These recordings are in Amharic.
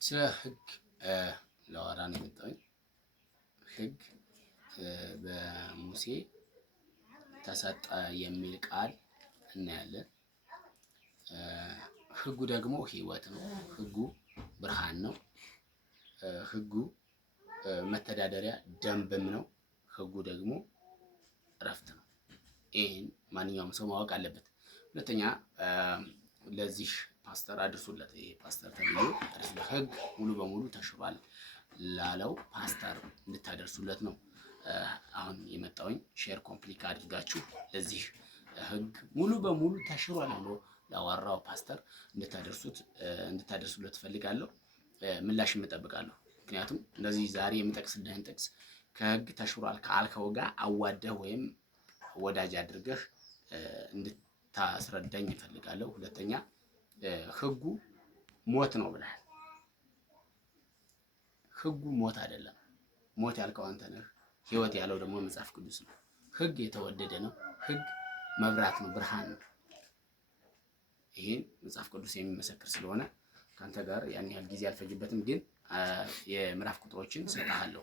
ስለ ህግ ለወራ ነው የመጣሁኝ። ህግ በሙሴ ተሰጠ የሚል ቃል እናያለን። ህጉ ደግሞ ህይወት ነው። ህጉ ብርሃን ነው። ህጉ መተዳደሪያ ደንብም ነው። ህጉ ደግሞ እረፍት ነው። ይህን ማንኛውም ሰው ማወቅ አለበት። ሁለተኛ ለዚህ ፓስተር አድርሱለት። ይሄ ፓስተር ተብሎ ህግ ሙሉ በሙሉ ተሽሯል ላለው ፓስተር እንድታደርሱለት ነው አሁን የመጣውኝ። ሼር ኮምፕሊት አድርጋችሁ ለዚህ ህግ ሙሉ በሙሉ ተሽሯል ብሎ ላወራው ፓስተር እንድታደርሱለት ፈልጋለሁ። ምላሽ እጠብቃለሁ። ምክንያቱም እንደዚህ ዛሬ የምጠቅስልህን ጥቅስ ከህግ ተሽሯል ካልከው ጋር አዋደህ ወይም ወዳጅ አድርገህ እንድታስረዳኝ እፈልጋለሁ። ሁለተኛ ህጉ ሞት ነው ብለሃል። ህጉ ሞት አይደለም። ሞት ያልከው አንተ ነህ። ህይወት ያለው ደግሞ መጽሐፍ ቅዱስ ነው። ህግ የተወደደ ነው። ህግ መብራት ነው፣ ብርሃን ነው። ይሄን መጽሐፍ ቅዱስ የሚመሰክር ስለሆነ ካንተ ጋር ያን ያህል ጊዜ አልፈጅበትም፣ ግን የምዕራፍ ቁጥሮችን ሰጣለሁ።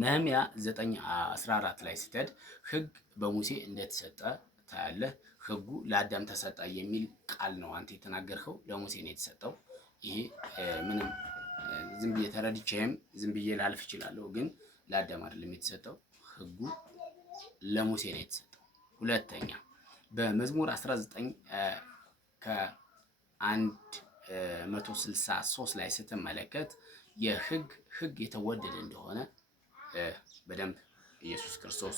ነህምያ 9:14 ላይ ስትሄድ ህግ በሙሴ እንደተሰጠ ታያለህ። ህጉ ለአዳም ተሰጠ የሚል ቃል ነው አንተ የተናገርከው፣ ለሙሴ ነው የተሰጠው። ይሄ ምንም ዝም ብዬ ተረድቼም ዝም ብዬ ላልፍ እችላለሁ፣ ግን ለአዳም አይደለም የተሰጠው፣ ህጉ ለሙሴ ነው የተሰጠው። ሁለተኛ በመዝሙር 19 ከ163 ላይ ስትመለከት ህግ የተወደደ እንደሆነ በደንብ ኢየሱስ ክርስቶስ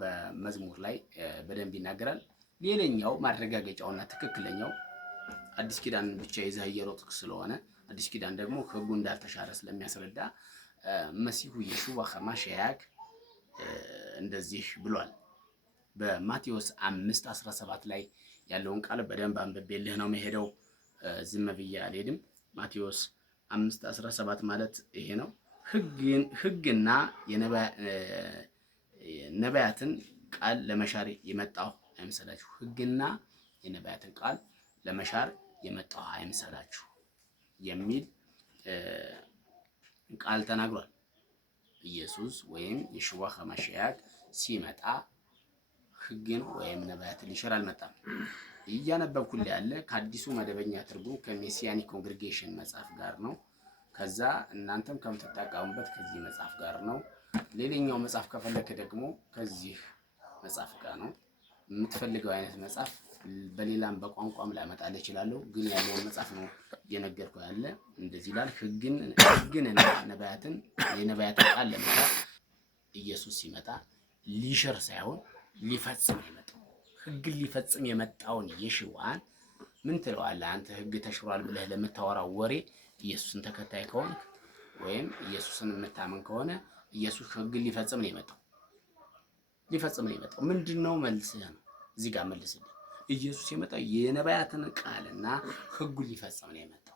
በመዝሙር ላይ በደንብ ይናገራል። ሌላኛው ማረጋገጫውና ትክክለኛው አዲስ ኪዳን ብቻ ይዘህ እየሮጥክ ስለሆነ አዲስ ኪዳን ደግሞ ህጉ እንዳልተሻረ ስለሚያስረዳ መሲሁ ኢየሱስ ከማሻያክ እንደዚህ ብሏል። በማቴዎስ 5:17 ላይ ያለውን ቃል በደንብ አንብቤልህ ነው መሄደው፣ ዝም ብዬ አልሄድም። ማቴዎስ 5:17 ማለት ይሄ ነው። ህግና የነቢያትን ቃል ለመሻር የመጣሁ አይምሰላችሁ። ህግና የነቢያትን ቃል ለመሻር የመጣሁ አይምሰላችሁ የሚል ቃል ተናግሯል። ኢየሱስ ወይም የሽዋ ከማሻያክ ሲመጣ ህግን ወይም ነቢያትን ሊሽር አልመጣም። እያነበብኩልህ ያለ ከአዲሱ መደበኛ ትርጉም ከሜሲያኒክ ኮንግሪጌሽን መጽሐፍ ጋር ነው። ከዛ እናንተም ከምትጠቀሙበት ከዚህ መጽሐፍ ጋር ነው። ሌላኛው መጽሐፍ ከፈለክ ደግሞ ከዚህ መጽሐፍ ጋር ነው። የምትፈልገው አይነት መጽሐፍ በሌላም በቋንቋም ላመጣልህ እችላለሁ፣ ግን ያለውን መጽሐፍ ነው እየነገርኩህ ያለ። እንደዚህ ይላል፣ ህግንና ነቢያትን የነቢያትን ቃል ለመሻር ኢየሱስ ሲመጣ ሊሽር ሳይሆን ሊፈጽም የመጣው። ህግን ሊፈጽም የመጣውን የሽዋን ምን ትለዋለህ አንተ? ህግ ተሽሯል ብለህ ለምታወራው ወሬ ኢየሱስን ተከታይ ከሆንክ ወይም ኢየሱስን የምታምን ከሆነ ኢየሱስ ህግን ሊፈጽም ነው የመጣው። ሊፈጽም ነው የመጣው። ምንድነው መልስህ ነው? እዚህ ጋር መልስልኝ። ኢየሱስ የመጣው የነቢያትን ቃልና ህጉን ሊፈጽም ነው የመጣው።